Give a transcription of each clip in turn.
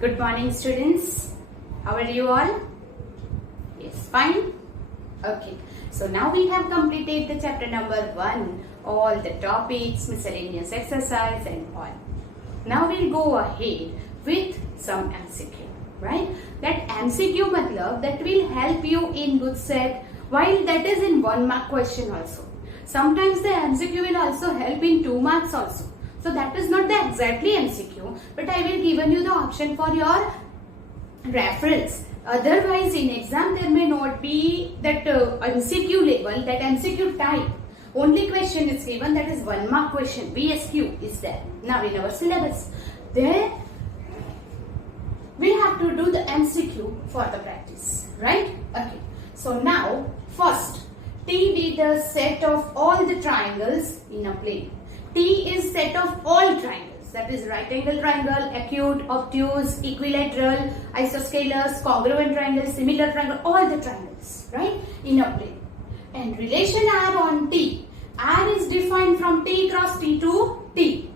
Good morning, students. How are you all? Yes, fine. Okay. So now we have completed the chapter number 1, all the topics, miscellaneous exercise and all. Now we'll go ahead with some MCQ, right? That MCQ matlab that will help you in good set, while that is in 1 mark question also. Sometimes the MCQ will also help in 2 marks also. So that is not the exactly MCQ, but I will given you the option for your reference. Otherwise in exam there may not be that MCQ level, that MCQ type. Only question is given, that is 1 mark question, VSQ is there. Now in our syllabus, there we have to do the MCQ for the practice, right? Okay. So now first, T be the set of all the triangles in a plane. T is set of all triangles, that is right angle triangle, acute, obtuse, equilateral, isosceles, congruent triangle, similar triangle, all the triangles, right, in a plane. And relation R on T. R is defined from T cross T to T.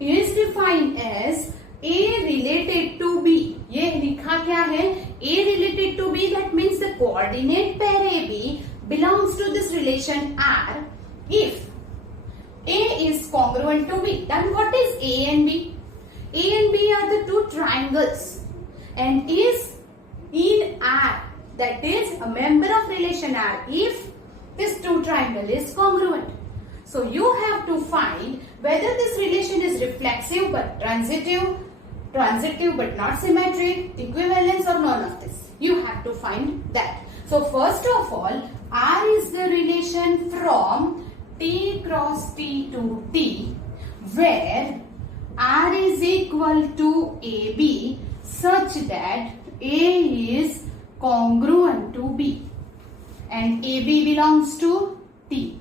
Is defined as A related to B. ये लिखा क्या है? A related to B, that means the coordinate pair AB belongs to this relation R if A is congruent to B. Then what is A and B? A and B are the two triangles and is in R, that is a member of relation R if this two triangle is congruent. So you have to find whether this relation is reflexive but transitive but not symmetric, equivalence or none of this. You have to find that. So first of all, R is the relation from T cross T to T where R is equal to AB such that A is congruent to B and AB belongs to T.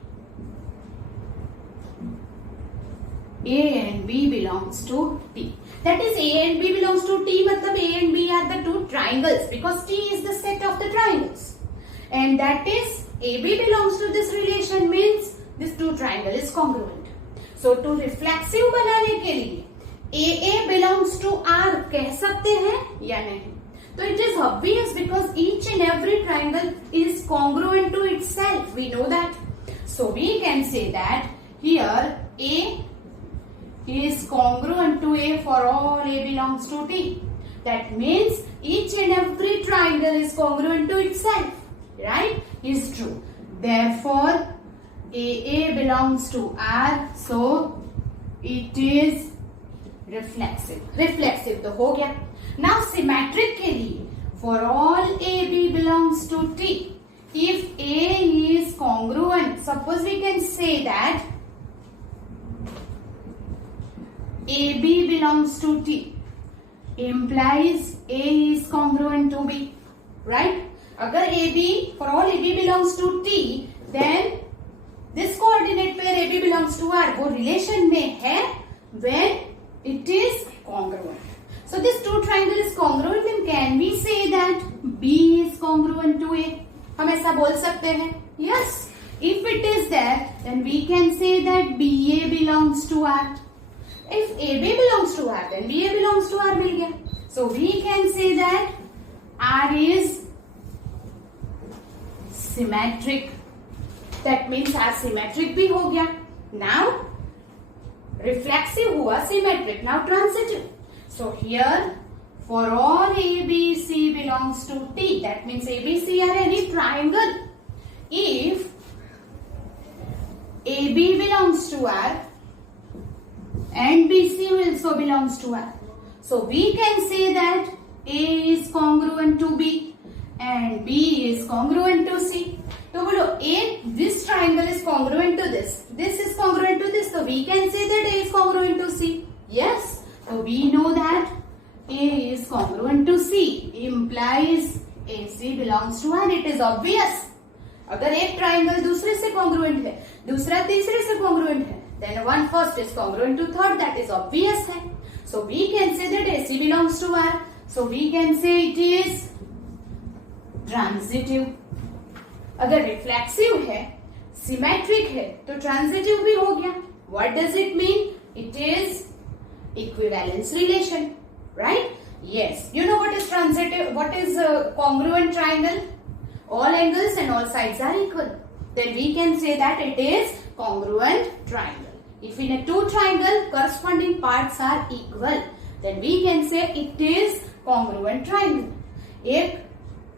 A and B belongs to T. That is A and B belongs to T, matlab A and B are the two triangles because T is the set of the triangles. And that is AB belongs to this relation means this two triangle is congruent. So to reflexive बनाने के लिए AA belongs to R कह सकते हैं या नहीं? So it is obvious because each and every triangle is congruent to itself. We know that. So we can say that here A is congruent to A for all A belongs to T. That means each and every triangle is congruent to itself. Right? Is true. Therefore, AA belongs to R. So, it is reflexive. Reflexive तो हो गया. Now, symmetric के लिए for all AB belongs to T. If A is congruent, suppose we can say that AB belongs to T implies A is congruent to B, right? अगर AB for all AB belongs to T, then this coordinate pair AB belongs to R वो relation में है when it is congruent. So this two triangle is congruent, then can we say that B is congruent to A? हम ऐसा बोल सकते हैं? Yes. If it is there, then we can say that BA belongs to R. If AB belongs to R, then BA belongs to R मिल गया. So we can say that R is symmetric. That means R symmetric भी हो गया. Now reflexive हुआ symmetric. Now transitive. So here for all ABC belongs to T. That means ABC are any triangle. If AB belongs to R and BC also belongs to R. So we can say that A is congruent to B and B is congruent to C. तो बोलो A, this triangle is congruent to this. This is congruent to this. So we can say that A is congruent to C. Yes. So we know that A is congruent to C implies AC belongs to R. It is obvious. अगर एक triangle दूसरे से congruent है, दूसरा तीसरे से congruent है, then one first is congruent to third. That is obvious है. So we can say that AC belongs to R. So we can say it is transitive. अगर reflexive है, symmetric है, तो transitive भी हो गया. What does it mean? It is equivalence relation, right? Yes. You know what is transitive? What is congruent triangle? All angles and all sides are equal. Then we can say that it is congruent triangle. If in a two triangle corresponding parts are equal, then we can say it is congruent triangle.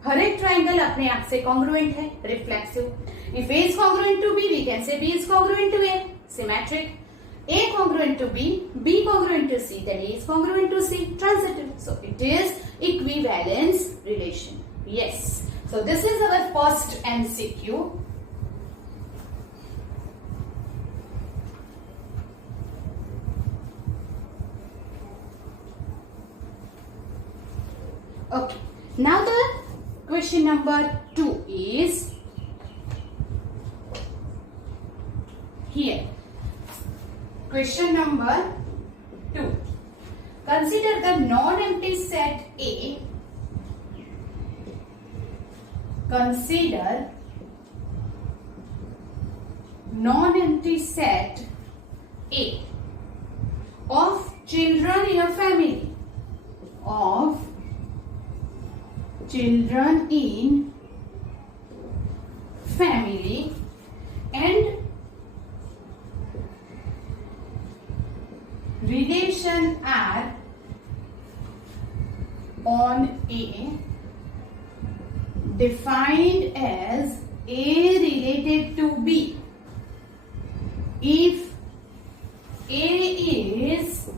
हर एक triangle अपने आप से congruent है, reflexive. If A is congruent to B, we can say B is congruent to A, symmetric. A congruent to B, B congruent to C, then A is congruent to C, transitive. So it is equivalence relation. Yes. So this is our first MCQ. Okay. Now the question number 2 is here. Question number 2. Consider the non-empty set A. Consider non-empty set A of children in a family. Of children in family and relation are on A defined as A related to B if A is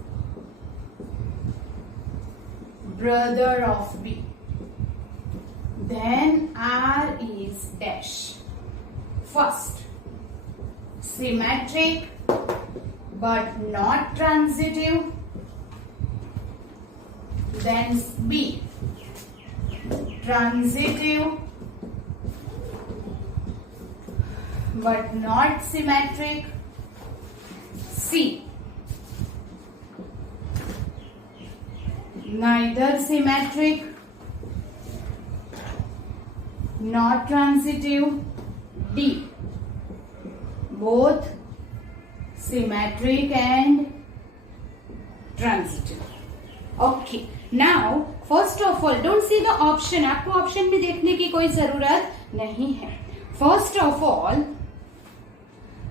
brother of B, then R is dash. First, symmetric but not transitive. Then B, transitive but not symmetric. C, neither symmetric, not transitive. D, both symmetric and transitive. Okay. Now, first of all, don't see the option. आपको option में देखने की कोई जरूरत नहीं है. First of all,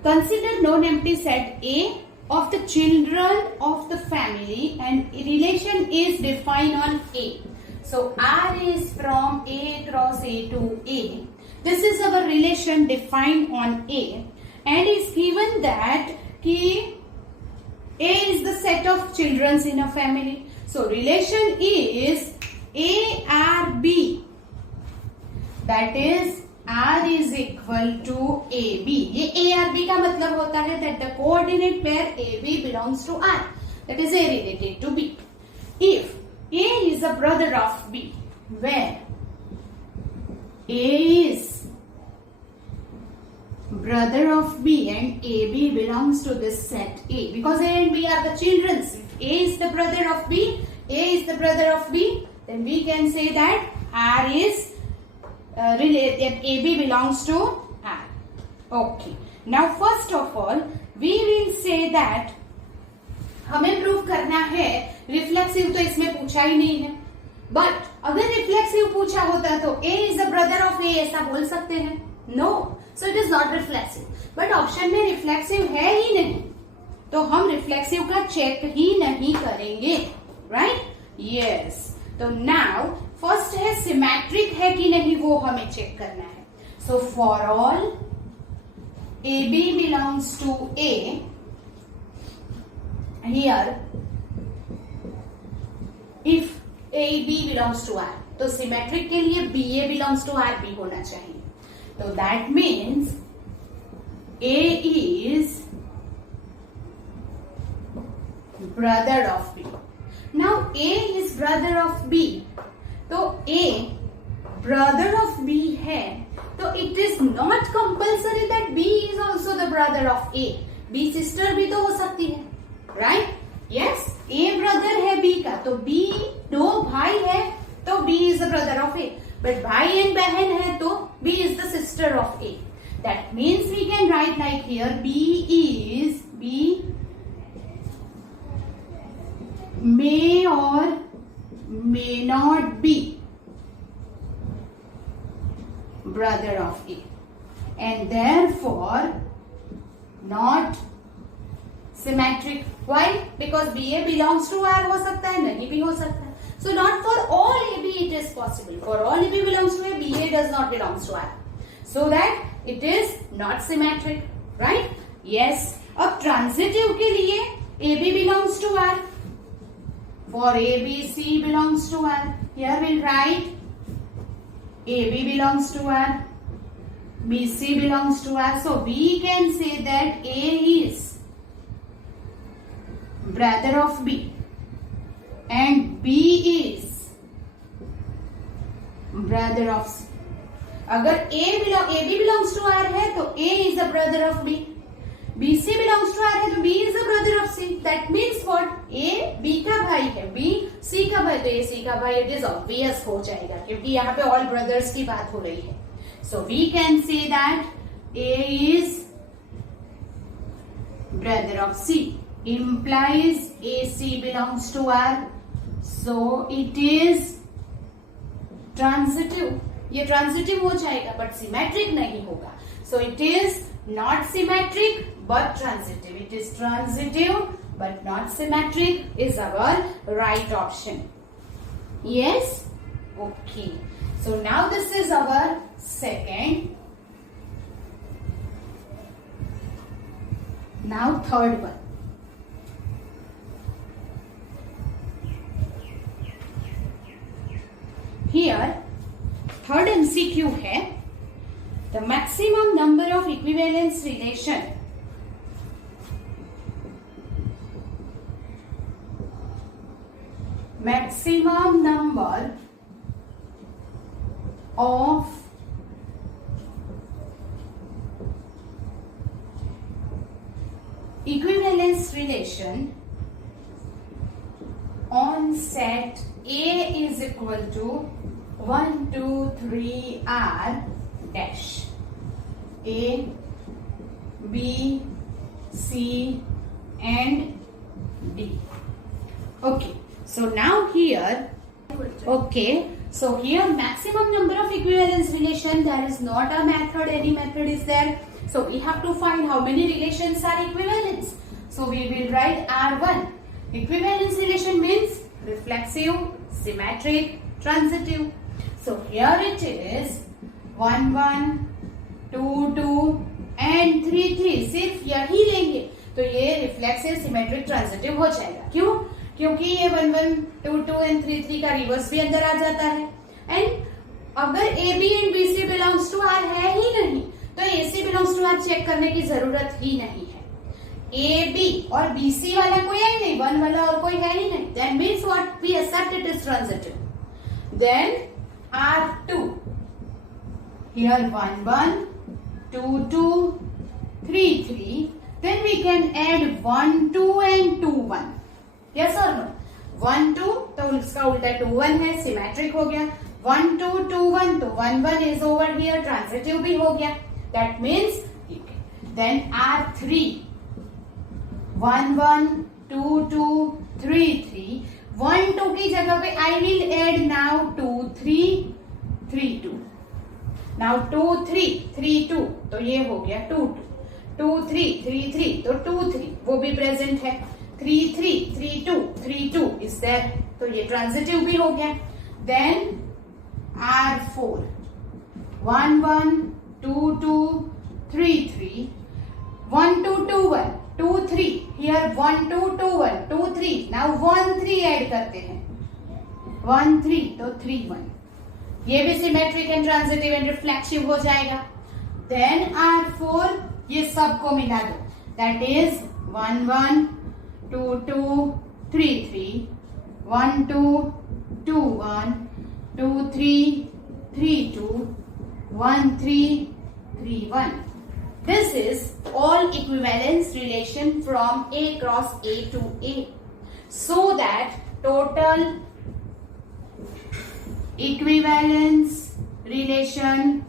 consider non-empty set A of the children of the family and relation is defined on A. So R is from A cross A to A. This is our relation defined on A and is given that कि A is the set of children in a family. So relation is ARB. That is R is equal to AB. ये ARB का मतलब होता है that the coordinate pair AB belongs to R. That is A related to B. If A is a brother of B, where A is brother of B and AB belongs to this set A, because A and B are the children. If A is the brother of B, A is the brother of B, then we can say that R is AB belongs to R. Okay. Now first of all, we will say that हमें prove करना है reflexive, तो इसमें पूछा ही नहीं है. But अगर reflexive पूछा होता तो A is the brother of A ऐसा बोल सकते हैं. No, so it is not reflexive. But option में रिफ्लेक्सिव है ही नहीं, तो हम रिफ्लेक्सिव का चेक ही नहीं करेंगे. राइट? यस. तो नाउ फर्स्ट है सिमेट्रिक है कि नहीं, वो हमें चेक करना है. So for all AB belongs to A, here if AB belongs to R, तो सिमेट्रिक के लिए BA belongs to RB होना चाहिए. तो that means A is brother of B. Now A is brother of B, तो A brother of B है, तो it is not compulsory that B is also the brother of A. B sister भी तो हो सकती है. Right? Yes. A brother है B का, तो B दो भाई है, तो B is the brother of A. But भाई एंड बहन है तो B is the sister of A. That means we can write like here B may or may not be brother of A, and therefore not symmetric. Why? Because BA belongs to R हो सकता है, नहीं भी हो सकता है. So not for all AB it is possible. For all AB belongs to A, BA does not belongs to R. So that it is not symmetric, right? Yes. अब transitive के लिए AB belongs to R. For AB, C belongs to R. Here we'll write AB belongs to R. BC belongs to R. So we can say that A is brother of B and B is brother of C. अगर AB belongs to R है तो A is the brother of B. BC belongs to R है तो B is the brother of C. That means what? A B का भाई है, B C का भाई, तो A C का भाई. It is obvious हो जाएगा क्योंकि यहाँ पे all brothers की बात हो रही है. So we can say that A is brother of C. Implies AC belongs to R. So it is transitive. ये transitive हो जाएगा but symmetric नहीं होगा. So it is not symmetric but transitive. It is transitive but not symmetric is our right option. Yes? Okay. So now this is our second. Now third one. Here third MCQ है the maximum number of equivalence relation maximum number of equivalence relation on set A is equal to 1, 2, 3 R dash. A, B, C and D. Okay. So now here, okay. So here maximum number of equivalence relation, there is not a method, any method is there. So we have to find how many relations are equivalence. So we will write R1. Equivalence relation means reflexive, symmetric, transitive. So here it is 1, 1, 2, 2 and 3, 3. सिर्फ यही लेंगे तो ये reflexive, symmetric, transitive हो जाएगा. क्यों? क्योंकि ये 1, 1, 2, 2 and 3, 3 का रिवर्स भी अंदर आ जाता है. एंड अगर AB and BC belongs to R है ही नहीं तो AC belongs to R check करने की जरूरत ही नहीं है. AB और BC वाला कोई है ही नहीं, 1 वाला और कोई है ही नहीं. That means what? We accept it is transitive. Then R2. Here 1, 1, 2, 2, 3, 3. Then we can add 1, 2 and 2, 1. Yes or no? 1, 2 तो इसका उल्टा 2, 1 है, सिमेट्रिक हो गया. 1, 2, 2, 1 तो 1, 1 is over here, ट्रांजिटिव भी हो गया. That means then R3 1, 1, 2, 2, 3, 3. 1, 2 की जगह पे I will add now 2, 3, 3, 2. Now 2, 3, 3, 2 तो ये हो गया 2, 2. 2, 3, 3, 3 तो 2, 3 वो भी प्रेजेंट है. 3, 3, 3, 2, 3, 2 is there तो ये ट्रांजिटिव भी हो गया. Then R4 1, 1, 2, 2, 3, 3. 1, 2, 2, 1 2, 3. Here 1, 2, 2, 1 2, 3. Now 1, 3 add करते हैं. 1, 3 तो 3, 1. ये भी symmetric and transitive and reflexive हो जाएगा. Then R4 ये सबको मिला दो. That is 1, 1, 2, 2, 3, 3. 1, 2, 2, 1 2, 3, 3, 2. 1, 3, 3, 1. This is all equivalence relation from A cross A to A. So that total equivalence relation,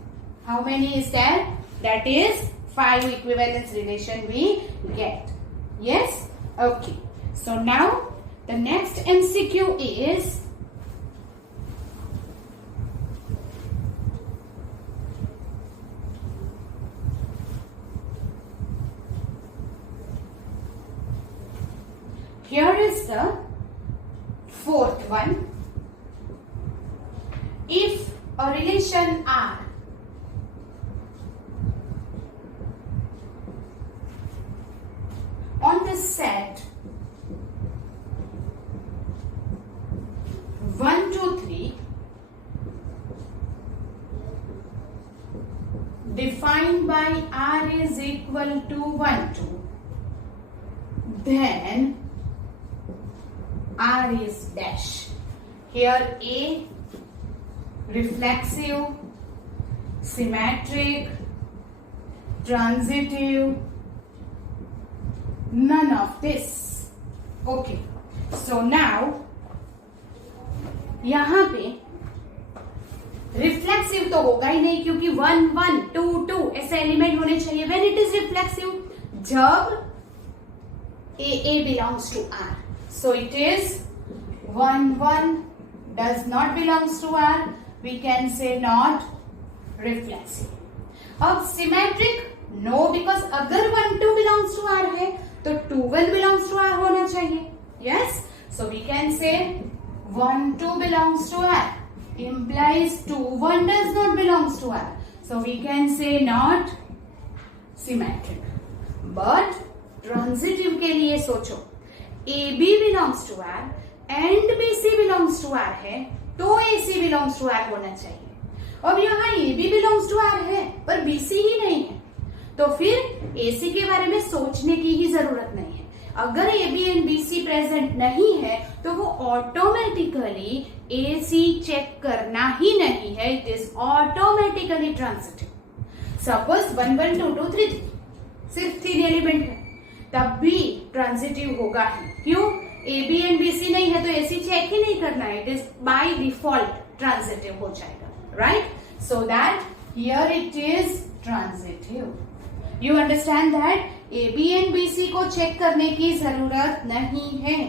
how many is there? That is 5 equivalence relation we get. Yes? Okay. So now the next MCQ is here is the fourth one. If a relation R on the set 1, 2, 3 defined by R is equal to 1, 2, then R is dash. Here A, reflexive, symmetric, transitive, none of this. Okay, so now यहां पे reflexive तो होगा ही नहीं, क्योंकि 1, 1, 2, 2 ऐसे element होने चाहिए when it is reflexive, जब A belongs to R. So it is 1, 1 does not belongs to R. We can say not reflexive. अब symmetric no, because अगर 1, 2 belongs to R है तो 2, 1 belongs to R होना चाहिए. Yes, so we can say 1, 2 belongs to R implies 2, 1 does not belongs to R. So we can say not symmetric. But transitive के लिए सोचो, AB belongs to R and BC belongs to R है तो AC belongs to R होना चाहिए. अब यहाँ AB belongs to R है पर BC ही नहीं है, तो फिर AC के बारे में सोचने की ही जरूरत नहीं है. अगर AB एंड BC प्रेजेंट नहीं है तो वो ऑटोमेटिकली AC चेक करना ही नहीं है, it is automatically transitive. Suppose 1, 1, 2, 2, 3 सिर्फ 3 एलिमेंट है, तब भी ट्रांजिटिव होगा ही. क्यों? AB एंड BC नहीं है तो AC चेक ही नहीं करना है, it is by default transitive हो जाएगा. Right, so that here it is transitive. You understand that AB and BC को चेक करने की जरूरत नहीं है,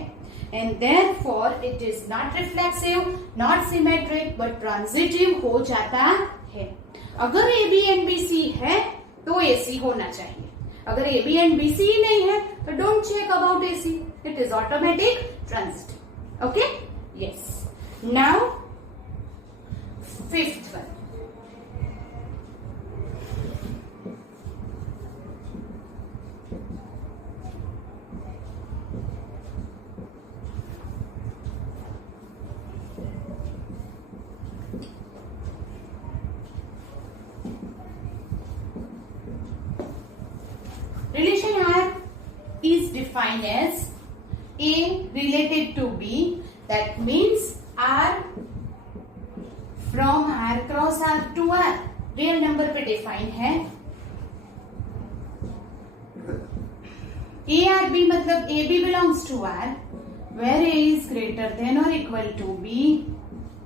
and therefore it is not reflexive, not symmetric, but transitive हो जाता है. अगर AB एंड BC है तो AC होना चाहिए. अगर AB एंड BC ही नहीं है तो don't check about AC, it is automatic transitive. Okay? Yes. Now fifth one. Relation R is defined as A related to B. That means R from R cross R to R. Real number पे define है. ARB मतलब AB belongs to R, where A is greater than or equal to B.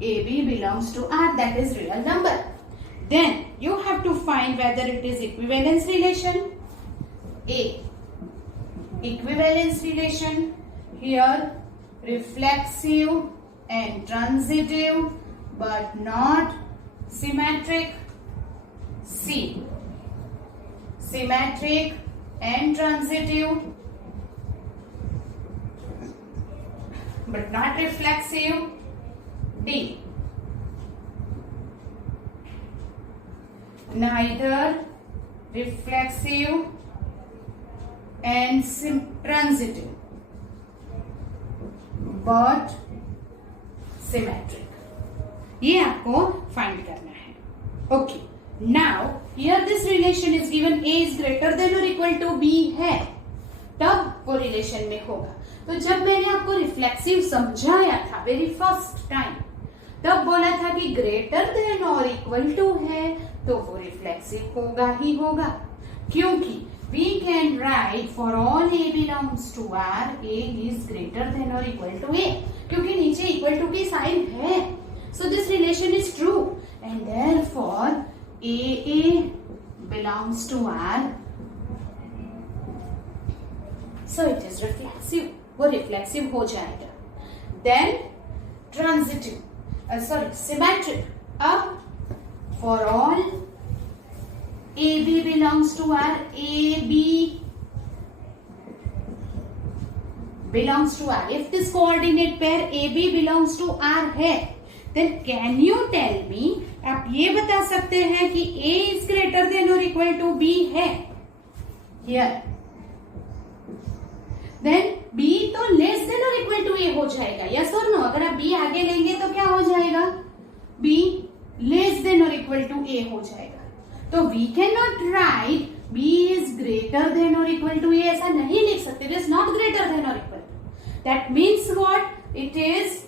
AB belongs to R, that is real number. Then you have to find whether it is equivalence relation. A, equivalence relation. Here reflexive and transitive but not symmetric. C, symmetric and transitive but not reflexive. D, neither reflexive and transitive but symmetric. ये आपको find करना है. Okay, now here this relation is given A is greater than और equal to B है, तब वो relation में होगा. तो जब मैंने आपको रिफ्लेक्सिव समझाया था वेरी फर्स्ट टाइम, तब बोला था कि ग्रेटर देन और इक्वल टू है तो वो रिफ्लेक्सिव होगा ही होगा, क्योंकि we can write for all A belongs to R, A is greater than or equal to A, क्योंकि नीचे equal to की साइन है. So this relation is true and therefore AA belongs to R, so it is reflexive. वो reflexive हो जाएगा. Then transitive, symmetric. अब for all AB belongs to R, AB belongs to R. If this coordinate pair AB belongs to R है, then can you tell me, आप ये बता सकते हैं कि A is greater than or equal to B है here, then B तो less than or equal to A हो जाएगा, yes or no? अगर आप B आगे लेंगे तो क्या हो जाएगा? B less than or equal to A हो जाएगा. तो we cannot write B is greater than or equal to A, ऐसा नहीं लिख सकते. It is not greater than or equal to. That means what? It is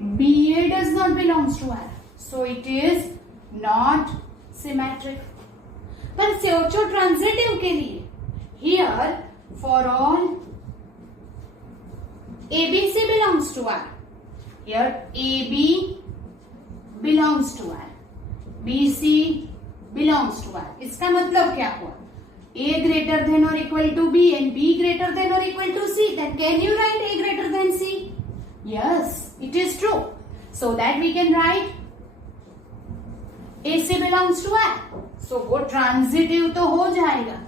BA does not belongs to R, so it is not symmetric. पर सोचो transitive के लिए, here for all ABC belongs to R, here AB belongs to R, BC belongs to R. इसका मतलब क्या हुआ? A greater than or equal to B and B greater than or equal to C. Then can you write A greater than C? Yes, it is true. So that we can write AC belongs to R. So वो transitive तो हो जाएगा.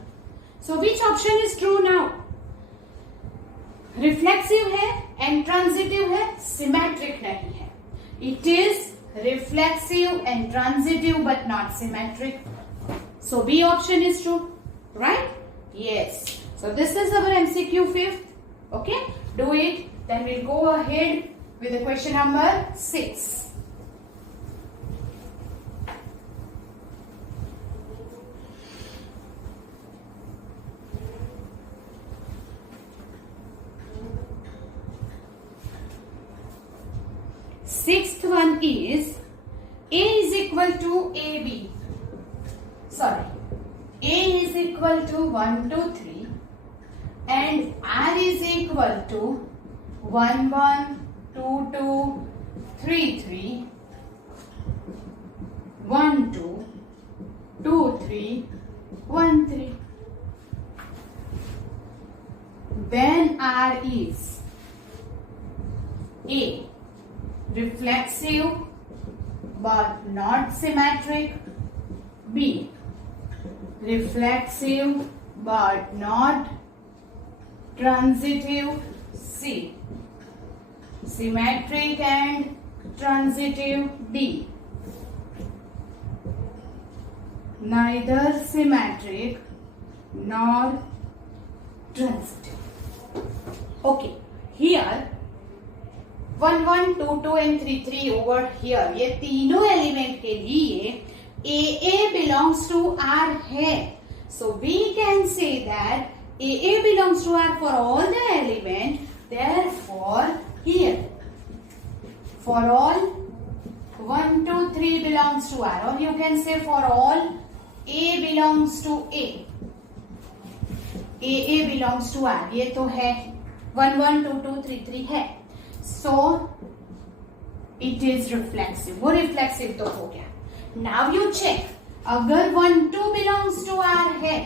So which option is true now? Reflexive है and transitive है, symmetric नहीं है. It is reflexive and transitive but not symmetric. So B option is true, right? Yes. So this is our MCQ 5th. Okay, do it. Then we'll go ahead with the question number 6. Sixth one is A is equal to AB. Sorry, A is equal to 1, 2, 3 and R is equal to 1, 1, 2, 2, 3, 3, 1, 2, 2, 3, 1, 3. Then R is A, reflexive but not symmetric, B, reflexive but not transitive, C, symmetric and transitive, D, neither symmetric nor transitive. Okay, here 1, 1, 2, 2 and 3, 3 over here, ये तीनों element के लिए AA belongs to R है. So we can say that AA belongs to R for all the element. Therefore, here for all 1, 2, 3 belongs to R, or you can say for all A belongs to A. AA belongs to R. ये तो है 1, 1, 2, 2, 3, 3 है. So it is reflexive. वो reflexive तो हो गया. Now you check. अगर 1, 2 belongs to R है,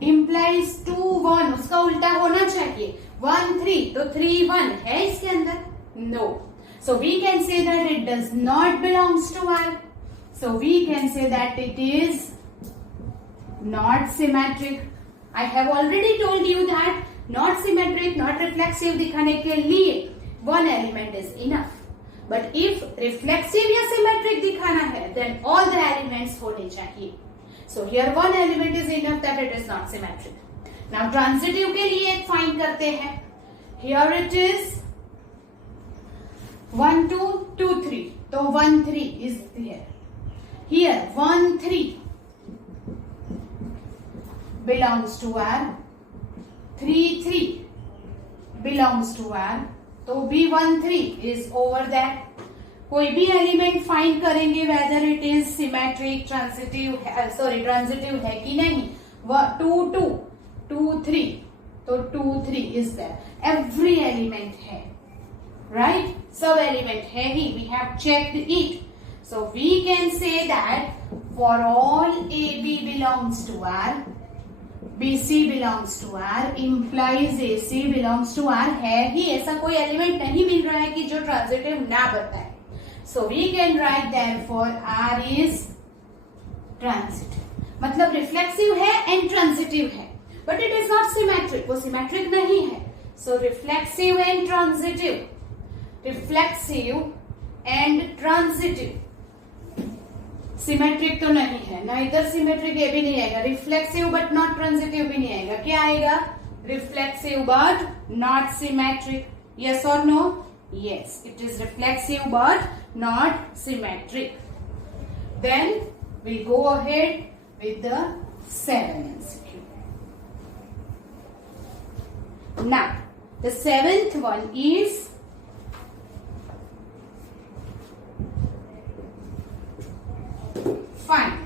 implies 2, 1 उसका उल्टा होना चाहिए. 1, 3 तो 3, 1 है इसके अंदर? No. So we can say that it does not belongs to R. So we can say that it is not symmetric. I have already told you that not symmetric, not reflexive दिखाने के लिए one element is enough. But if reflexive या symmetric दिखाना है, then all the elements होने चाहिए. So here one element is enough that it is not symmetric. Now transitive के लिए find करते हैं. Here it is 1, 2, 2, 3. तो 1, 3 is there. Here 1, 3 belongs to R. 3, 3 belongs to R. तो B1, 3 is over there. कोई भी एलिमेंट फाइंड करेंगे whether it is symmetric, transitive है कि नहीं. 2, 2, 2, 3 तो 2, 3 is there. Every element है, right? सब एलिमेंट है ही. We have checked it. So we can say that for all AB belongs to R, BC belongs to R implies AC belongs to R है ही. ऐसा कोई एलिमेंट नहीं मिल रहा है कि जो ट्रांजिटिव ना बताए. So we can write therefore R is transitive. मतलब रिफ्लेक्सिव है एंड ट्रांजिटिव है. But it is not symmetric, वो सिमेट्रिक नहीं है. So reflexive and transitive, reflexive and transitive. Symmetric तो नहीं है ना, इधर सिमेट्रिक ये भी नहीं आएगा. रिफ्लेक्सिव बट नॉट ट्रांजिटिव भी नहीं आएगा. क्या आएगा? Reflexive but not symmetric. Yes और no? Yes, it is reflexive but not symmetric. Then we go ahead with the 7 MCQ. Now, the 7th one is find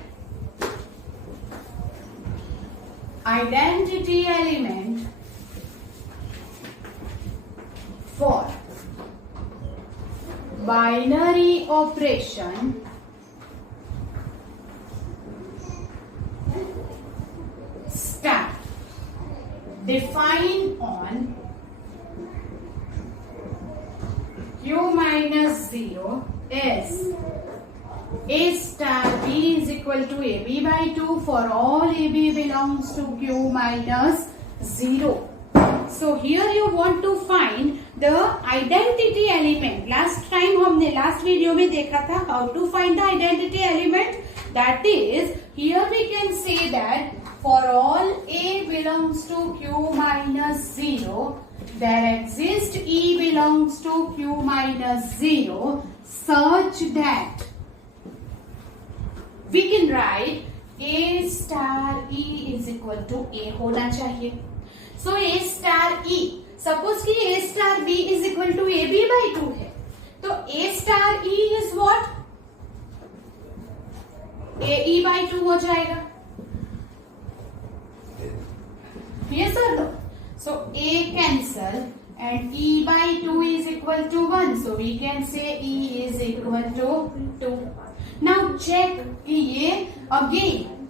identity element for binary operation star defined on q minus 0 is a star b is equal to ab by 2 for all ab belongs to q minus 0. So here you want to find the identity element. Last time हमने last video में देखा था how to find the identity element. That is, here we can say that for all a belongs to q minus 0, there exists e belongs to q minus 0 such that we can write a star e is equal to a होना चाहिए. So a star e, suppose कि a star b is equal to ab by 2 है, तो a star e is what? ae by 2 हो जाएगा. Yes or no? So a cancel and e by 2 is equal to 1. So we can say e is equal to 2. Now check कि ये again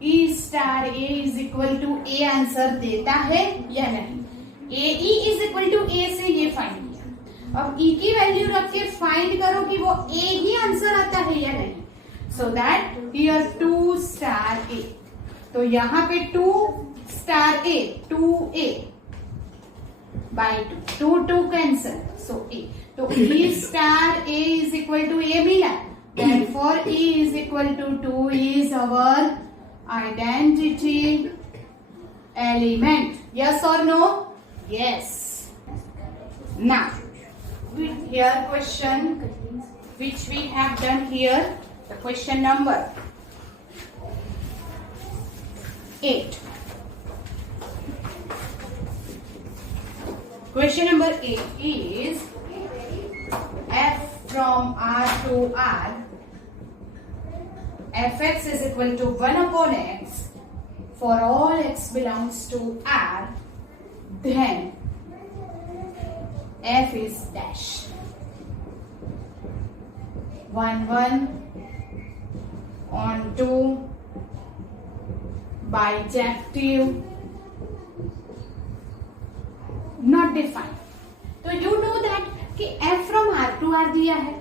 e star a is equal to a answer देता है या नहीं. a e is equal to a से ये find किया. अब e की वैल्यू रख के फाइंड करो कि वो a ही आंसर आता है या नहीं. So that here 2 star a. तो यहाँ पे 2 star a, 2a by 2, 2 cancel. So a. तो e star a is equal to a मिला. Therefore e is equal to 2 is our identity element. Yes or no? Yes. Now, here question which we have done here. The question number 8. Question number 8 is f from R to R, fx is equal to 1 upon x for all x belongs to R, then f is dash. 1 1 on 2 bijective not defined. तो you know that कि f from R to R दिया है.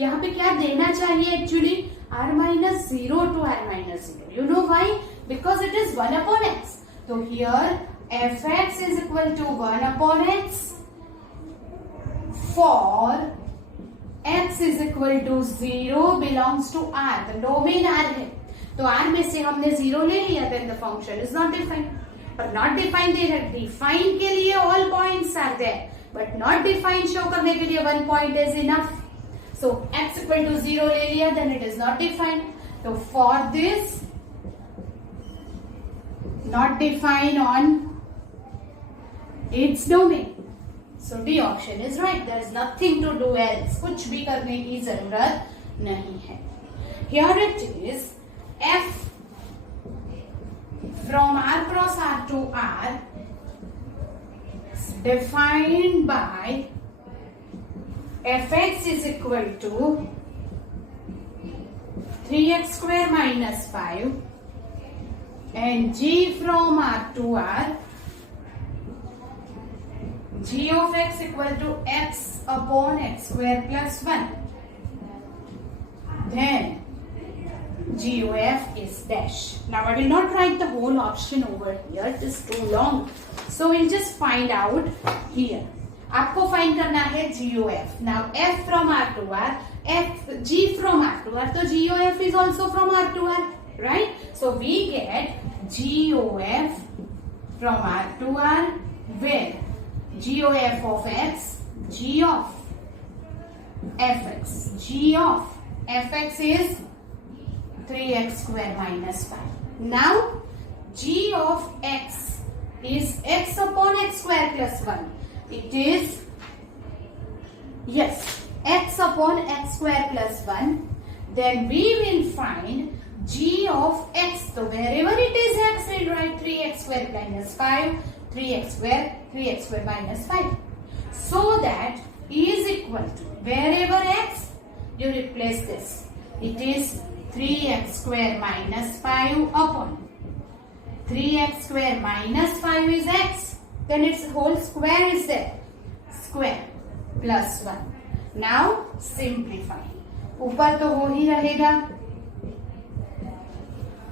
यहाँ पे क्या देना चाहिए actually? R minus 0 to R minus 0. You know why? Because it is 1 upon x. So here fx is equal to 1 upon x for x is equal to 0 belongs to R. The domain R है. तो R में से हमने 0 ले लिया. Then the function is not defined. पर not defined दे रहा. Define के लिए all points are there. But not defined show करने के लिए 1 point is enough. So x equal to 0 ले लिया. Then it is not defined. So for this not defined on its domain. So D option is right. There is nothing to do else. कुछ भी करने की जरूरत नहीं है. Here it is f from R cross R to R defined by fx is equal to 3x square minus 5 and g from R to R, g of x equal to x upon x square plus 1. Then GOF is dash. Now I will not write the whole option over here, it is too long. So we'll just find out here. आपको find करना है GOF. Now F from R to R, G from R to R, तो GOF is also from R to R, right? So we get GOF from R to R, where GOF of X, G of Fx, G of Fx is 3x square minus 5. Now G of X is x upon x square plus 1. It is, yes, x upon x square plus 1. Then we will find G of x. So wherever it is x, we'll write 3x square minus 5, 3x square minus 5. So that is equal to, wherever x, you replace this. It is 3x square minus 5 upon 3x square minus 5 is x. Then its whole square is there. Square plus 1. Now simplify. ऊपर तो हो ही रहेगा.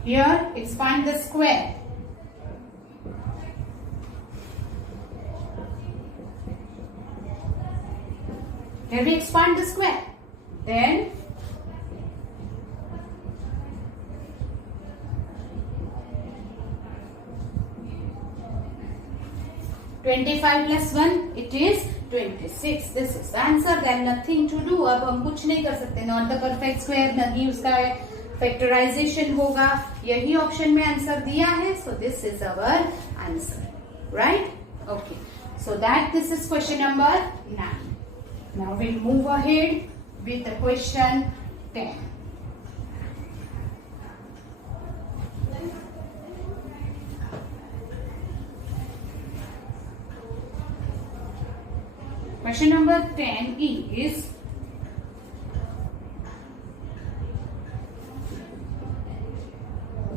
Here expand the square. Here we expand the square. Then 25 plus 1, it is 26. This is the answer. Then nothing to do. अब हम कुछ नहीं कर सकते. Not the perfect square, नहीं उसका factorization होगा. यही option में answer दिया है. So this is our answer. Right? Okay. So this is question number 9. Now we'll move ahead with the question 10. Question number 10 is,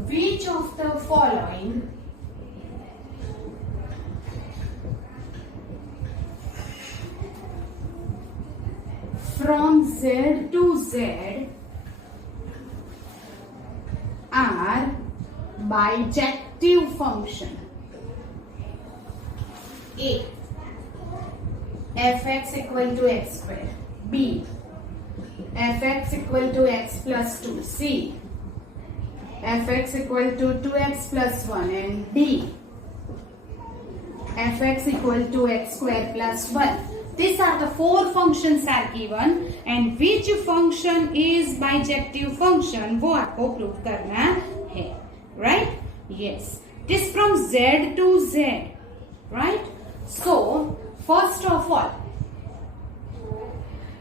which of the following from Z to Z are bijective function? A, fx equal to x square. B, fx equal to x plus 2. C, fx equal to 2x plus 1. And D, fx equal to x square plus 1. These are the 4 functions are given, and which function is bijective function वो आपको prove करना है, right? Yes, it is from Z to Z, right? So first of all,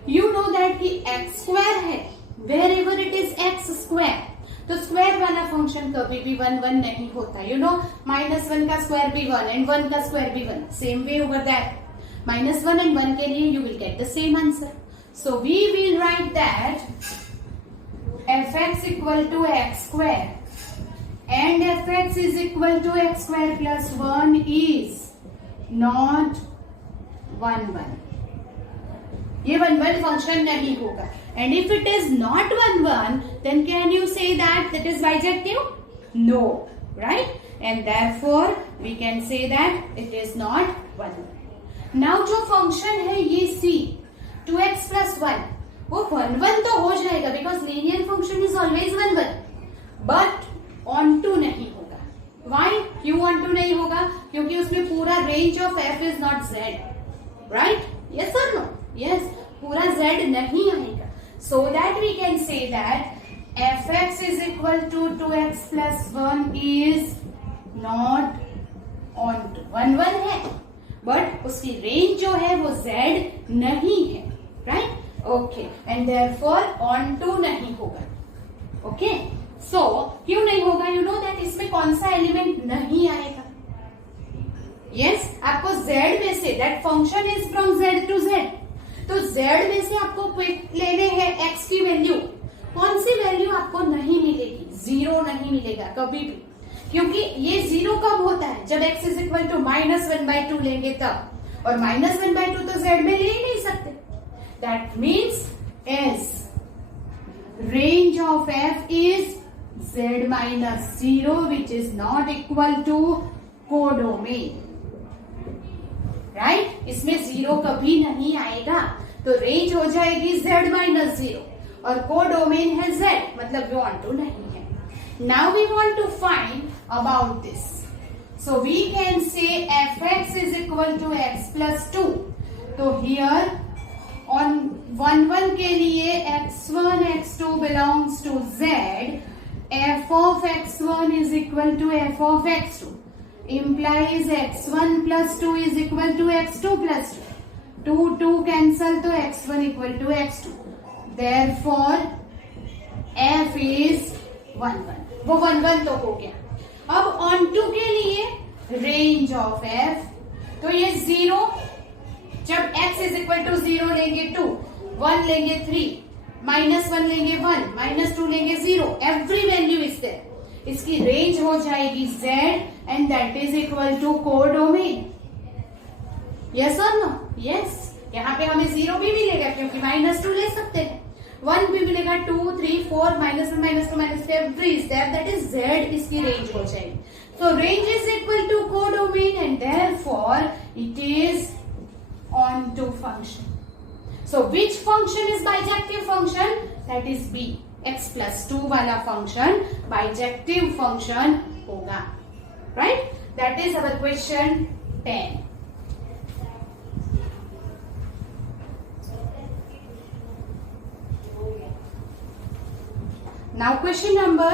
you know that कि x square है, wherever it is x square, तो square वाला function कभी भी 1 1 नहीं होता. You know, -1 का स्क्वायर भी 1 and 1 का स्क्वायर भी 1. Same way over that. -1 and 1 के लिए you will get the same answer. So we will write that fx equal to x square and fx is equal to x square plus 1 is not 1 1. ये 1 1 function नहीं होगा. And if it is not 1 1, then can you say that it is bijective? No, right? And therefore we can say that it is not 1 1. Now जो function है ये c 2x plus 1, वो 1 1 तो हो जाएगा because linear function is always 1 1, but on 2 नहीं होगा. Why? क्यों on 2 नहीं होगा? क्योंकि उसमें पूरा range of f is not z, right? Yes or no? Yes, पूरा z नहीं आएगा. So that we can say that fx is equal to 2x plus 1 is not on 2. 1 1 है, but उसकी range जो है वो z नहीं है, right? Okay, and therefore on 2 नहीं होगा. Okay, so क्यों नहीं होगा? You know that इसमें कौन सा एलिमेंट नहीं आएगा? Yes, आपको z में से that function is from z to z. तो z में से आपको लेने हैं x की वैल्यू. कौन सी वैल्यू आपको नहीं मिलेगी? 0 नहीं मिलेगा कभी भी, क्योंकि ये 0 कब होता है? जब x इज इक्वल टू -1/2 लेंगे तब, और -1/2 तो z में ले ही नहीं सकते. That means as range of f is z minus 0 which is not equal to codomain, right. इसमें 0 कभी नहीं आएगा, तो रेंज हो जाएगी z माइनस 0 और कोडोमेन है z, मतलब वी वांट टू नहीं है। Now we want to find about this, so we can say fx is equal to x plus 2। तो हियर ऑन 1 1 के लिए x1 x2 belongs to z, f of x1 is equal to f of x2 implies x1 plus 2 is equal to x2 plus 2, 2 cancel तो x1 equal to x2, therefore f is 1 1, वो 1 1 तो हो गया। अब on 2 के लिए range of f, तो ये 0, जब x is equal to 0 लेंगे 2, 1 लेंगे 3, -1 लेंगे 1, -2 लेंगे 0, एवरी वैल्यू इज देयर। इसकी रेंज हो जाएगी z and that is equal to codomain. Yes और नो? यस। यहाँ पे हमें 0 भी मिलेगा क्योंकि -2 ले सकते हैं, 1 भी मिलेगा, 2 3 4 -1 -2 -3 every is there, that is z, इसकी रेंज हो जाएगी। So range is equal to codomain and therefore it is onto function. So which function is bijective function? That is b, x plus 2 वाला function bijective function होगा, right? That is our question 10. Now question number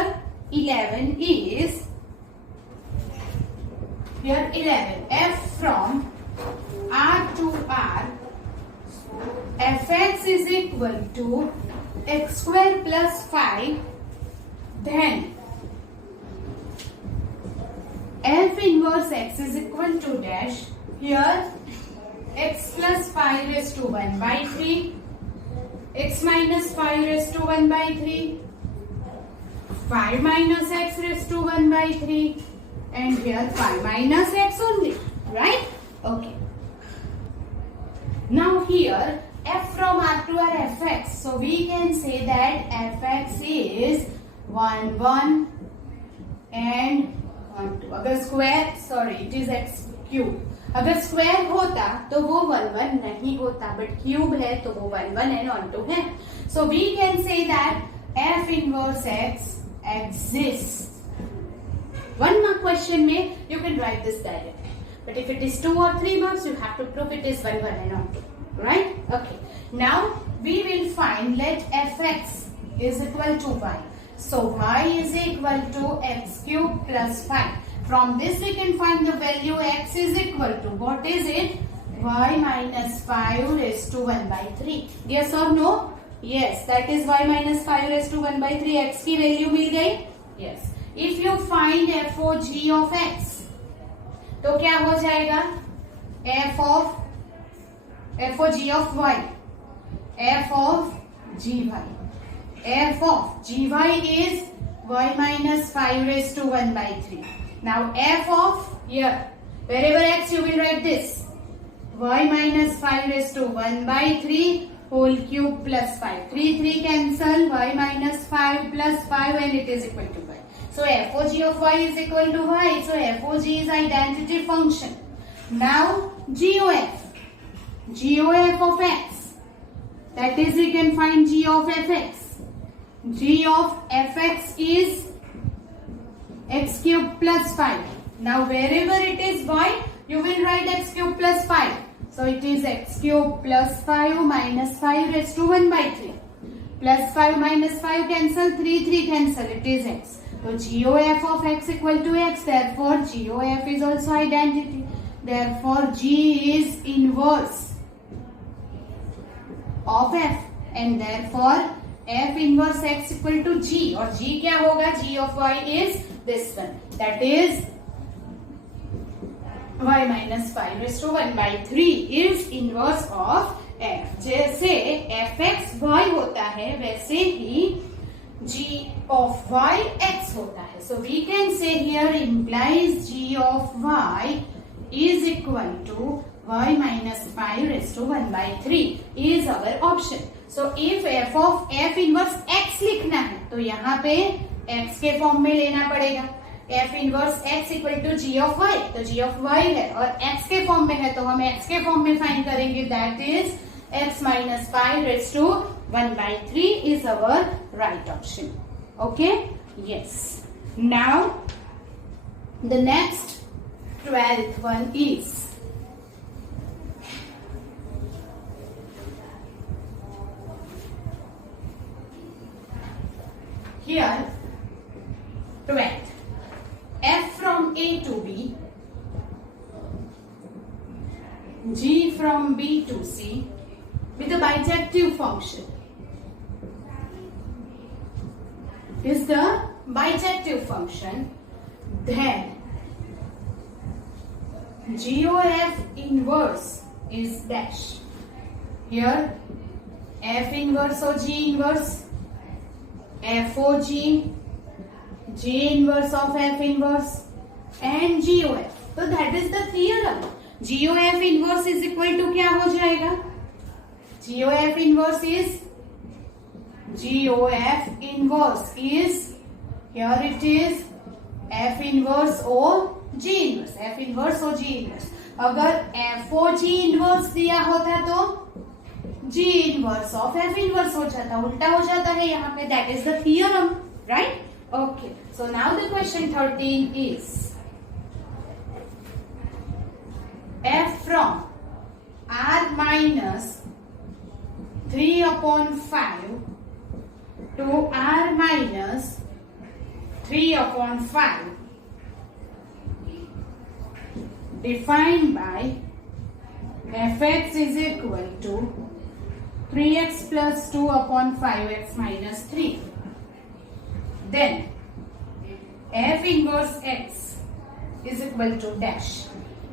11 is, here 11, f from R to R, fx is equal to x square plus 5, then f inverse x is equal to dash, here x plus 5 raised to 1 by 3, x minus 5 raised to 1 by 3, 5 minus x raised to 1 by 3, and here 5 minus x only, right? Okay. Now here f from R to R fx, so we can say that fx is 1 1 and 1 2. अगर square, sorry it is x cube, अगर square होता तो वो 1 1 नहीं होता, but cube है तो वो 1 1 एंड 1 2 है। So we can say that f inverse x exists। 1 mark question में you can write this directly. But if it is 2 or 3 marks, you have to prove it is 1 1 and not 2, right? Okay. Now we will find, let fx is equal to y. So y is equal to x cube plus 5. From this we can find the value x is equal to, what is it? Y minus 5 raised to 1 by 3. Yes or no? Yes, that is y minus 5 raised to 1 by 3. x की value मिल गई? Yes. If you find f o g of x, तो क्या हो जाएगा? f of g of y, f of gy, f of gy is y minus 5 raised to 1 by 3. Now f of, here wherever x you will write this, y minus 5 raised to 1 by 3 whole cube plus 5, 3 3 cancel, y minus 5 plus 5 and it is equal to y. So FOG of y is equal to y. So FOG is identity function. Now GOF, GOF of x, that is we can find g of fx. G of fx is x cube plus 5. Now wherever it is y, you will write x cube plus 5. So it is x cube plus 5 minus 5 raised to 1 by 3. Plus 5 minus 5 cancel, 3 3 cancel, it is x. So GOF of x equal to x, therefore GOF is also identity. Therefore G is inverse of f and therefore f inverse x equal to G, और G क्या होगा? G of y is this one, that is y minus 5 raised to 1 by 3 is inverse of f. जैसे fx y होता है वैसे ही g of y x होता है. So we can say here implies g of y is equal to y minus 5 raised to 1 by 3 is our option. So if f of f inverse x लिखना है तो यहाँ पे x के form में लेना पड़ेगा। f inverse x equal to g of y, तो g ऑफ y है और x के फॉर्म में है तो हम x के फॉर्म में फाइंड करेंगे, that is x minus 5 raise to 1/3 is our right option. Okay, yes. Now the next 12th one is here 12th, f from a to b, g from b to c with a bijective function is the bijective function, then GOF inverse is dash. Here f inverse or g inverse, FOG, G inverse of f inverse and GOF. So that is the theorem. GOF inverse is equal to क्या हो जाएगा? GOF inverse is here it is f inverse or g inverse, f inverse or g inverse. अगर FOG inverse दिया होता तो g inverse of f inverse हो जाता, उल्टा हो जाता है यहाँ पे. That is the theorem, right? Okay. So now the question 13 is f from r minus 3/5 to r minus 3/5 defined by fx is equal to 3x plus 2/5x minus 3. Then f inverse x is equal to dash.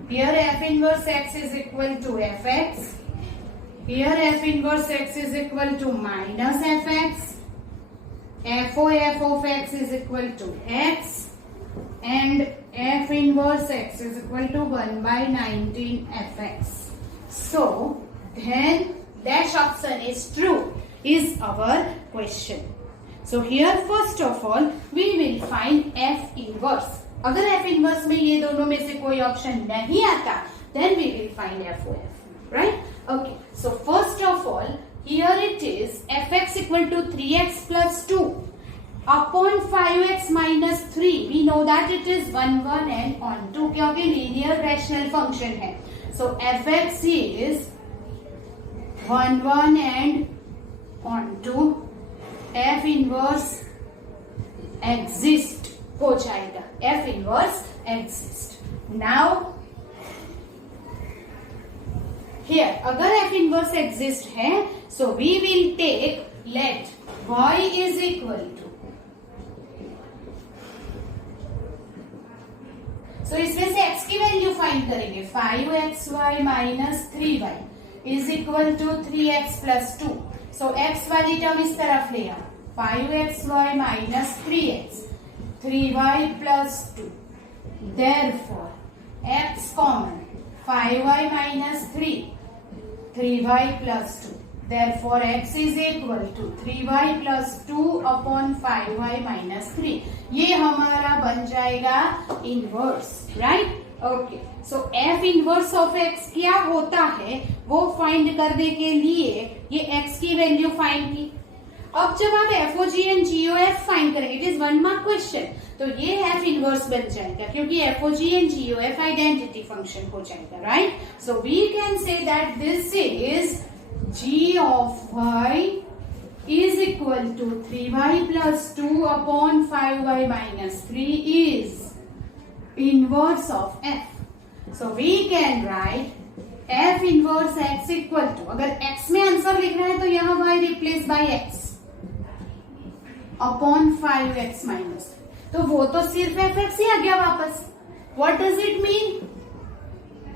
Here f inverse x is equal to fx. Here f inverse x is equal to minus fx. FOF of x is equal to x. And f inverse x is equal to 1/19 fx. So then dash option is true is our question. So here first of all we will find f inverse. अगर f inverse में ये दोनों में से कोई option नहीं आता then we will find FOF, right? Okay, so first of all here it is fx equal to 3x plus 2 upon 5x minus 3. We know that it is 1 1 and on 2 क्योंकि linear rational function है. So fx is 1 1 and on 2. f inverse exist हो जाएगा. f inverse exist. Now here अगर f inverse exist है so we will take let y is equal to, so इसमें से x की value find करेंगे. 5xy minus 3y is equal to 3x plus 2. So x वाली term इस तरफ ले आओ. 5xy minus 3x 3y plus 2. Therefore x common 5y minus 3 3y plus 2. Therefore x is equal to 3y plus 2 upon 5y minus 3. ये हमारा बन जाएगा inverse, right? Okay, so f inverse of x क्या होता है वो फाइंड करने के लिए ये x की वैल्यू फाइंड की. अब जब आप FOG एंड GOF फाइंड करेंगे, इट इज 1 मार्क क्वेश्चन, तो ये f इनवर्स बन जाएगा क्योंकि FOG and GOF identity function हो जाएगा, right? So we can say that this is g of y is equal to 3y plus 2 upon 5y minus 3 is inverse of f. So we can write f inverse x equal to, अगर x में answer लिख रहा है तो यहाँ y replace by x upon 5x minus, तो वो तो सिर्फ fx ही आ गया वापस. What does it mean?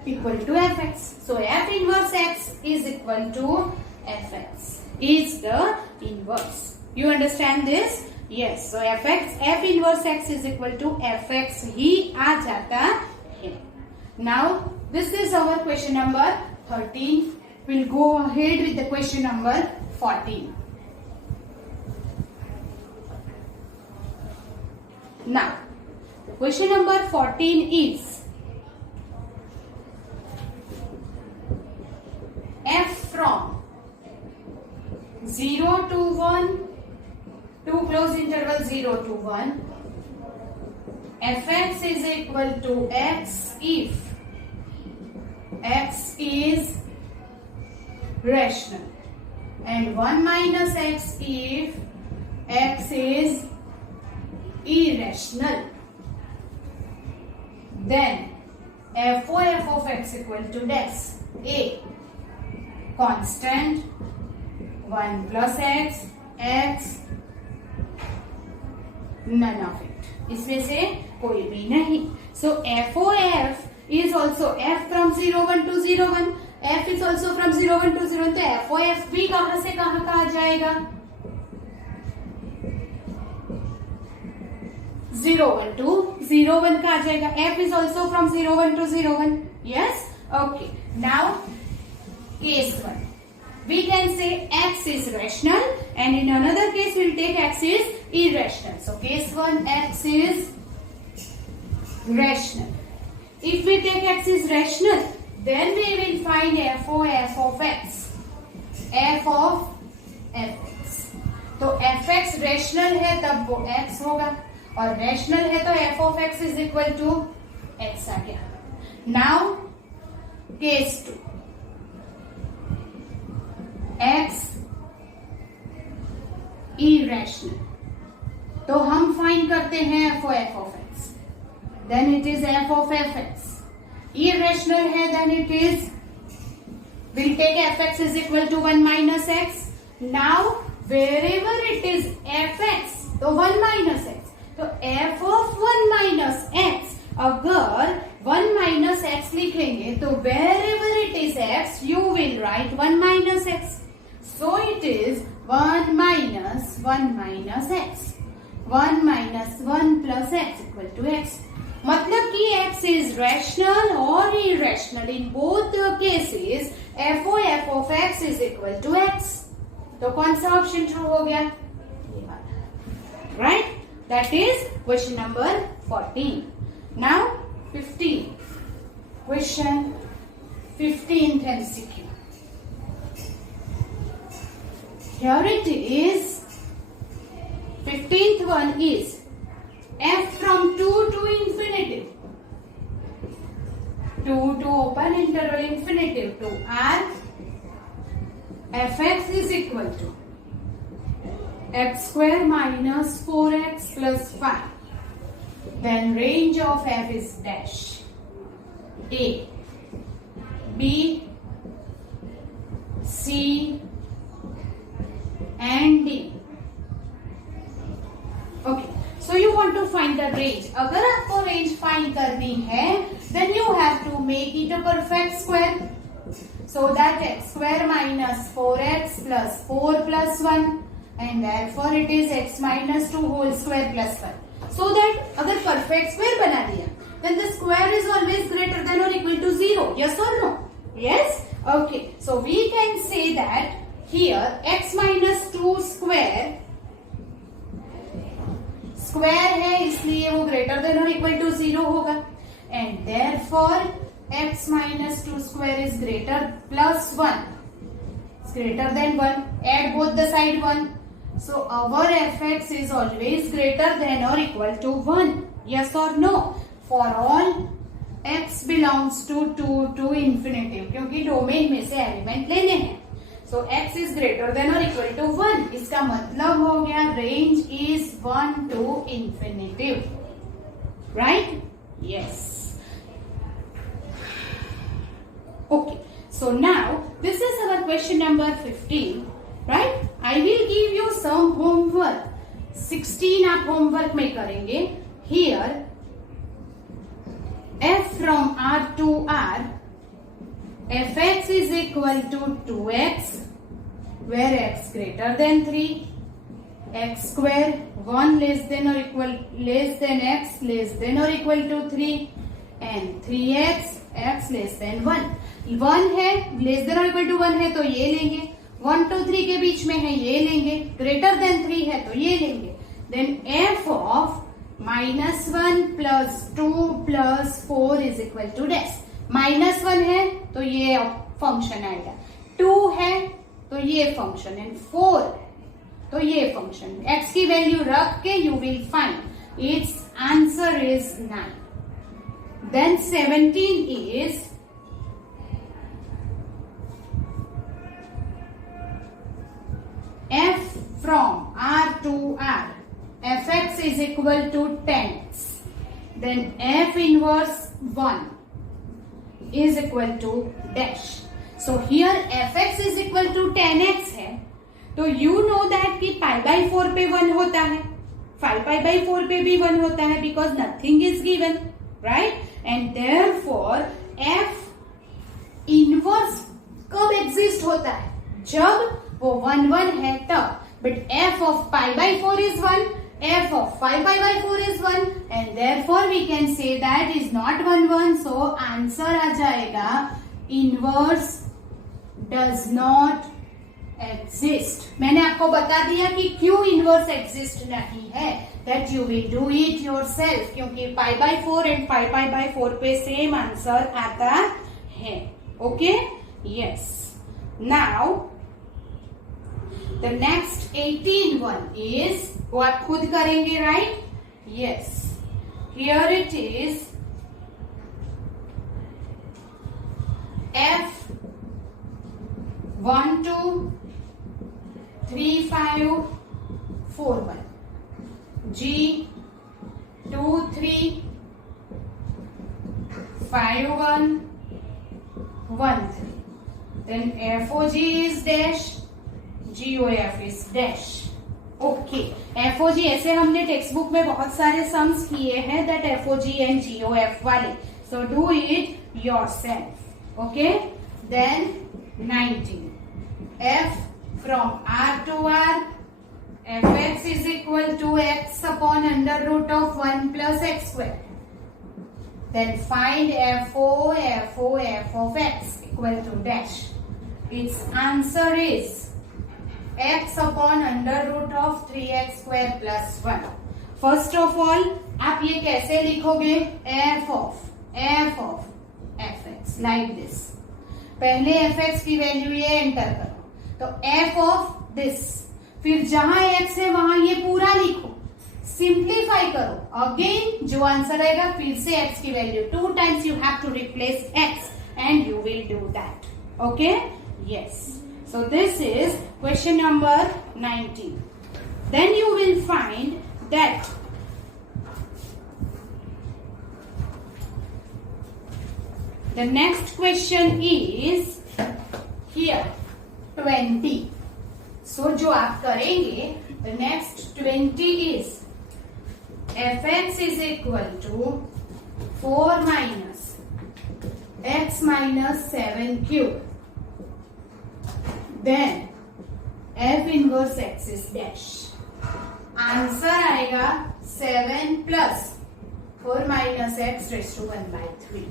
Equal to fx. So f inverse x is equal to fx is the inverse. You understand this? Yes. So f inverse x is equal to fx ही आ जाता है. Now this is our question number 13. We'll go ahead with the question number 14. Now, question number 14 is f from 0 to 1 to close interval 0 to 1, fx is equal to x if x is rational, and 1 minus x if x is irrational. Then f of x equal to this: a constant 1 plus x, x none of it, इसमें से कोई भी नहीं. So f of f is also f from 0 1 to 0 1, f is also from 0 1 to 0 1. तो f of f भी कहां से कहां का आ जाएगा? 0 1 to 0 1 का आ जाएगा. f is also from 0 1 to 0 1. Yes, okay. Now case 1, we can say x is rational, and in another case we'll take x is irrational. So case 1, x is rational. If we take x is rational, then we will find f of x. f of fx. तो fx rational है तब वो x होगा, और rational है तो f of x is equal to x आ गया. Now case 2, x irrational. तो हम फाइंड करते हैं f of x. Then it is f of fx. Irrational है, then it is, we'll take fx is equal to 1 minus x. Now wherever it is fx, तो 1 minus x. तो f of 1 minus x, अगर 1 minus x लिखेंगे तो wherever it is x, you will write 1 minus x. So it is 1 minus 1 minus x. 1 minus 1 plus x equal to x. मतलब कि x is rational or irrational. In both the cases, f of x is equal to x. तो कौन सा option true हो गया? ये वाला. Right? That is question number 14. Now 15. Question 15th MCQ. Here it is. 15th one is f from 2 to infinitive. 2 to open interval infinitive to r. fx is equal to x square minus 4x plus 5. Then range of f is dash a, b, c and d. Okay, so you want to find the range. अगर आपको range find करनी है, then you have to make it a perfect square. So that x square minus 4x plus 4 plus 1, and therefore it is x minus 2 whole square plus 1. So that अगर perfect square बना दिया, then the square is always greater than or equal to 0. Yes or no? Yes? Okay. So we can say that here x minus 2 square है, इसलिए वो greater than or equal to 0 होगा, and therefore x minus 2 square is greater plus 1. It's greater than 1. Add both the side 1. So our fx is always greater than or equal to 1. Yes or no? For all x belongs to 2 to infinitive, क्योंकि domain में से element लेने हैं. So x is greater than or equal to 1. इसका मतलब हो गया range is 1 to infinitive. Right? Yes. Okay. So now this is our question number 15. Right? I will give you some homework. 16 आप homework में करेंगे. Here f from r to r, fx is equal to 2x, where x greater than 3, x square 1 less than or equal less than x less than or equal to 3, and 3x x less than 1. 1 है less than or equal to 1 है तो ये लेंगे, 1 to 3 के बीच में है ये लेंगे, greater than 3 है तो ये लेंगे. Then f of -1 + 2 + 4 is equal to dash. -1 है तो ये फंक्शन आएगा, 2 है तो ये फंक्शन है, 4 तो ये फंक्शन। x की वैल्यू रख के you will find its answer is 9। Then 17 is f from R to R, fx is equal to 10x. Then f inverse 1 is equal to dash. So here fx is equal to 10x है, तो you know that कि π/4 पे 1 होता है, 5π/4 पे भी 1 होता है, because nothing is given, right? And therefore f inverse कब exist होता है? जब वो 1 1 है तब। But f of π/4 is 1, f of 5π/4 is 1, and therefore we can say that is not 1 1, so answer आ जाएगा इनवर्स डज नॉट एग्जिस्ट। मैंने आपको बता दिया कि क्यों इनवर्स एग्जिस्ट नहीं है, that you will do it yourself, क्योंकि π/4 एंड 5π/4 पे सेम आंसर आता है। Okay, yes. Now the next 18 one is, वो आप खुद करेंगे, right? Yes. Here it is f 1 2 3 5 4 1, g 2 3 5 1 1 3, then FOG is dash, GOF is dash. Okay, FOG ऐसे हमने टेक्स्ट बुक में बहुत सारे सम्स किए हैं, दैट FOG एंड GOF वाले, so do it yourself. Okay, then 19, f from R to R, fx is equal to x upon √ 1 plus x square. Then find f of x equal to dash. Its answer is x upon √ 3x square plus 1. First of all आप ये कैसे लिखोगे? f of fx like this. पहले fx की value ये enter करो, तो f of this, फिर जहां x है वहां ये पूरा लिखो, सिंप्लीफाई करो, अगेन जो आंसर आएगा फिर से x की value 2 times you have to replace x and you will do that. Okay, yes. So this is question number 19. Then you will find that the next question is here 20. So जो आप करेंगे, the next 20 is fx is equal to 4 minus x minus 7 cube. Then f inverse x is dash. Answer आएगा 7 plus 4 minus x raised to 1/3.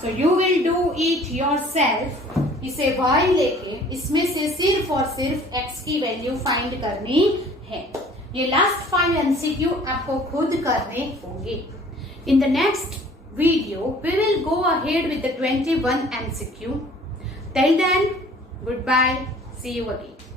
So you will do it yourself. इसे y लेके इसमें से सिर्फ और सिर्फ x की value find करनी है। ये लास्ट 5 MCQ आपको खुद करने होंगे। In the next video, we will go ahead with the 21 MCQ. Till then, goodbye. See you again.